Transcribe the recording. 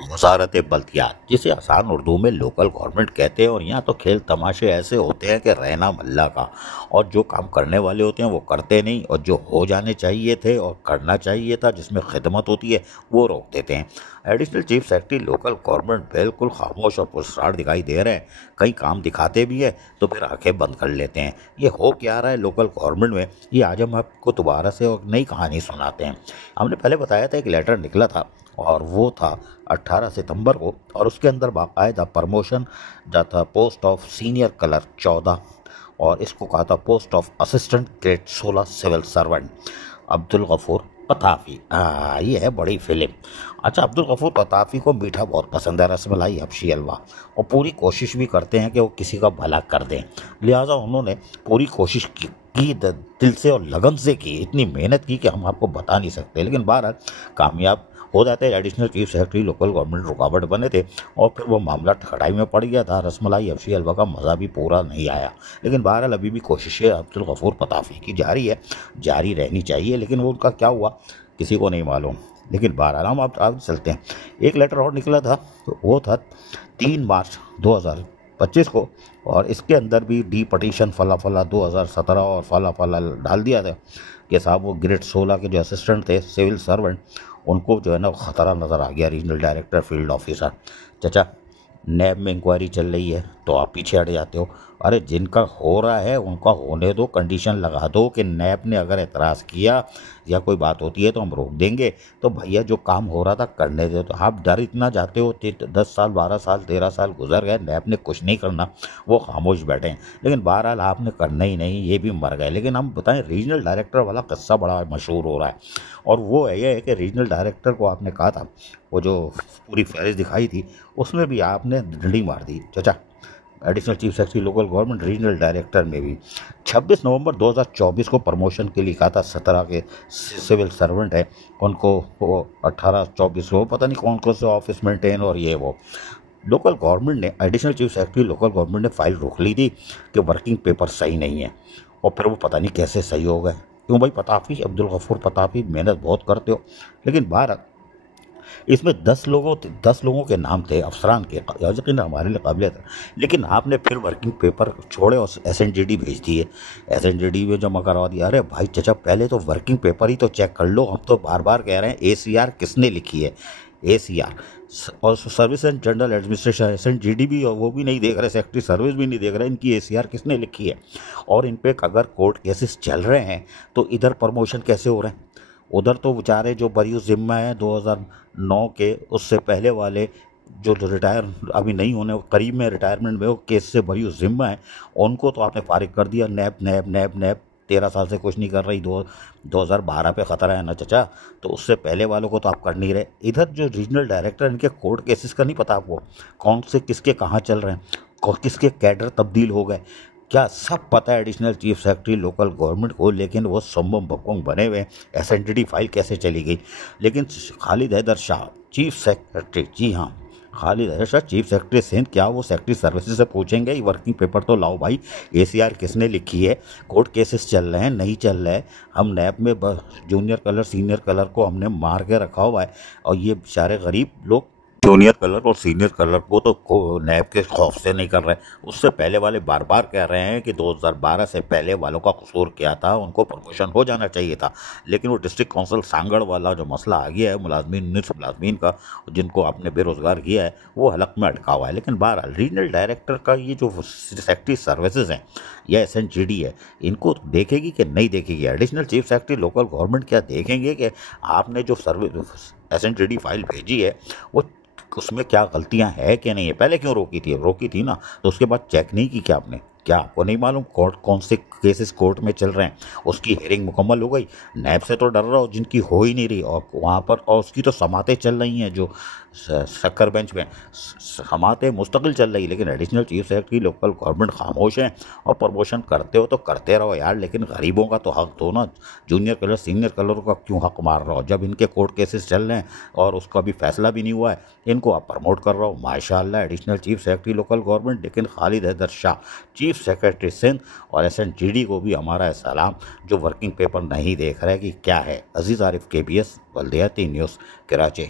वजारत बल्दियात, जिसे आसान उर्दू में लोकल गवर्नमेंट कहते हैं। और यहाँ तो खेल तमाशे ऐसे होते हैं कि रहना मल्ला का, और जो काम करने वाले होते हैं वो करते नहीं, और जो हो जाने चाहिए थे और करना चाहिए था जिसमें खिदमत होती है वो रोक देते हैं। Additional chief secretary local government बिल्कुल खामोश और पुरस्कार दिखाई दे रहे हैं। कई काम दिखाते भी है तो फिर आंखें बंद कर लेते हैं। ये हो क्या रहा है लोकल गवर्नमेंट में, ये आज हम आपको दोबारा से और नई कहानी सुनाते हैं। हमने पहले बताया था एक लेटर निकला था, और वो था 18 सितंबर को, और उसके अंदर बाकायदा प्रमोशन जा था पोस्ट ऑफ सीनियर कलर 14, और इसको कहा था post of assistant grade 16 civil servant Abdul Gafoor पताफी। ये है बड़ी फिल्म। अच्छा, अब्दुल गफूर पताफी को मीठा बहुत पसंद है, रसमलाई हबशी हलवा, और पूरी कोशिश भी करते हैं कि वो किसी का भला कर दें। लिहाजा उन्होंने पूरी कोशिश की दिल से और लगन से की, इतनी मेहनत की कि हम आपको बता नहीं सकते। लेकिन बहरहाल कामयाब हो जाते हैं। Additional chief secretary local government रुकावट बने थे, और फिर वो मामला खटाई में पड़ गया था। रसमलाई हबशी हलवा का मज़ा भी पूरा नहीं आया। लेकिन बहरहाल अभी भी कोशिशें अब्दुल गफूर पताफी की जारी है, जारी रहनी चाहिए। लेकिन वो उनका क्या हुआ किसी को नहीं मालूम। लेकिन बहरहाल हम आप चलते हैं। एक लेटर और निकला था, तो वो था 3 मार्च 2025 को, और इसके अंदर भी डी पटिशन फला फला 2017 और फला फला डाल दिया था कि साहब वो ग्रेड 16 के जो असिस्टेंट थे सिविल सर्वेंट, उनको जो है ना खतरा नज़र आ गया। रीजनल डायरेक्टर फील्ड ऑफिसर, चाचा नैब में इंक्वायरी चल रही है तो आप पीछे हट जाते हो। अरे जिनका हो रहा है उनका होने दो, कंडीशन लगा दो कि नैब ने अगर एतराज़ किया या कोई बात होती है तो हम रोक देंगे। तो भैया जो काम हो रहा था करने दो। तो आप डर इतना जाते हो, 10 साल 12 साल 13 साल गुजर गए, नैब ने कुछ नहीं करना, वो खामोश बैठे हैं। लेकिन बहरहाल आपने करना ही नहीं, ये भी मर गए। लेकिन हम बताएं, रीजनल डायरेक्टर वाला किस्सा बड़ा मशहूर हो रहा है, और वो ये है कि रीजनल डायरेक्टर को आपने कहा था, वो जो पूरी फहरिस्त दिखाई थी उसमें भी आपने डंडी मार दी चाचा। Additional chief secretary local government regional director में भी 26 नवंबर 2024 को प्रमोशन के लिए कहा था। 17 के सिविल सर्वेंट है, उनको वो 18-24 वो पता नहीं कौन कौन से ऑफिस मेंटेन, और ये वो लोकल गवर्नमेंट ने, additional chief secretary local government ने फाइल रोक ली थी कि वर्किंग पेपर सही नहीं है, और फिर वो पता नहीं कैसे सही हो गए। क्यों भाई पताफी, अब्दुल गफूर पताफी मेहनत बहुत करते हो। लेकिन बाहर इसमें 10 लोगों के नाम थे अफसरान के, यकीन हमारे लिए काबिलियत है। लेकिन आपने फिर वर्किंग पेपर छोड़े और SNGD भेज दिए, SNGD में जमा करवा दिया। अरे भाई चचा, पहले तो वर्किंग पेपर ही तो चेक कर लो। हम तो बार बार कह रहे हैं ACR किसने लिखी है, ACR और service and general administration, SNGD भी, और वो भी नहीं देख रहे, सेक्रेटरी सर्विस भी नहीं देख रहे, इनकी ACR किसने लिखी है। और इन पे अगर कोर्ट केसेस चल रहे हैं तो इधर प्रमोशन कैसे हो रहे हैं, उधर तो बेचारे जो बरी जिम्मा है 2009 के उससे पहले वाले जो रिटायर अभी नहीं होने करीब में रिटायरमेंट में वो केस से बरी जिम्मा है, उनको तो आपने फारिग कर दिया। नैब नैब नैब नैब 13 साल से कुछ नहीं कर रही, 2012 पे ख़तरा है ना चचा, तो उससे पहले वालों को तो आप कर नहीं रहे। इधर जो रीजनल डायरेक्टर, इनके कोर्ट केसेस का नहीं पता आपको, कौन से किसके कहाँ चल रहे हैं, किसके कैडर तब्दील हो गए, क्या सब पता है additional chief secretary local government को। लेकिन वो सम्बम बक्कोंग बने हुए, SNGD फाइल कैसे चली गई। लेकिन खालिद हैदर शाह चीफ सेक्रेटरी, जी हाँ खालिद हैदर शाह चीफ सेक्रेटरी सिंध, क्या वो सेक्रेटरी सर्विसेज से पूछेंगे ये वर्किंग पेपर तो लाओ भाई, ACR किसने लिखी है, कोर्ट केसेस चल रहे हैं नहीं चल रहे हैं, हम नैब में जूनियर कलर सीनियर कलर को हमने मार के रखा हुआ है, और ये बेचारे गरीब लोग जूनियर कलर और सीनियर कलर को तो नैब के खौफ से नहीं कर रहे। उससे पहले वाले बार बार कह रहे हैं कि 2012 से पहले वालों का कसूर क्या था, उनको प्रमोशन हो जाना चाहिए था। लेकिन वो डिस्ट्रिक्ट काउंसिल सांगड़ वाला जो मसला आ गया है मुलाजमीन, निस्फ मुलाजमीन का, जिनको आपने बेरोजगार किया है, वो हलक में अटका हुआ है। लेकिन बहरहाल रीजनल डायरेक्टर का ये जो सेक्रेटरी सर्विसेज हैं या SNGD है, इनको देखेगी कि नहीं देखेगी additional chief secretary local government, क्या देखेंगे कि आपने जो सर्विस SNGD फाइल भेजी है वो उसमें क्या गलतियां है कि नहीं है। पहले क्यों रोकी थी ना, तो उसके बाद चेक नहीं की क्या आपने, क्या आपको नहीं मालूम कोर्ट कौन से केसेस कोर्ट में चल रहे हैं, उसकी हियरिंग मुकम्मल हो गई। नैब से तो डर रहा हो जिनकी हो ही नहीं रही, और वहाँ पर और उसकी तो समातें चल रही हैं, जो शक्कर बेंच में समातें मुस्तकिल चल रही। लेकिन additional chief secretary local government खामोश हैं, और प्रमोशन करते हो तो करते रहो यार, लेकिन गरीबों का तो हक दो ना। जूनियर कलर सीनियर कलरों का क्यों हक मार रहा हो, जब इनके कोर्ट केसेस चल रहे हैं और उसका भी फैसला भी नहीं हुआ है, इनको आप प्रमोट कर रहा हो। माशाल्लाह additional chief secretary local government. लेकिन खालिद हैदर शाह चीफ सेक्रेटरी सिंध और SNGD को भी हमारा सलाम, जो वर्किंग पेपर नहीं देख रहे कि क्या है। अजीज़ आरिफ KBS बल्दियाती न्यूज़ कराची।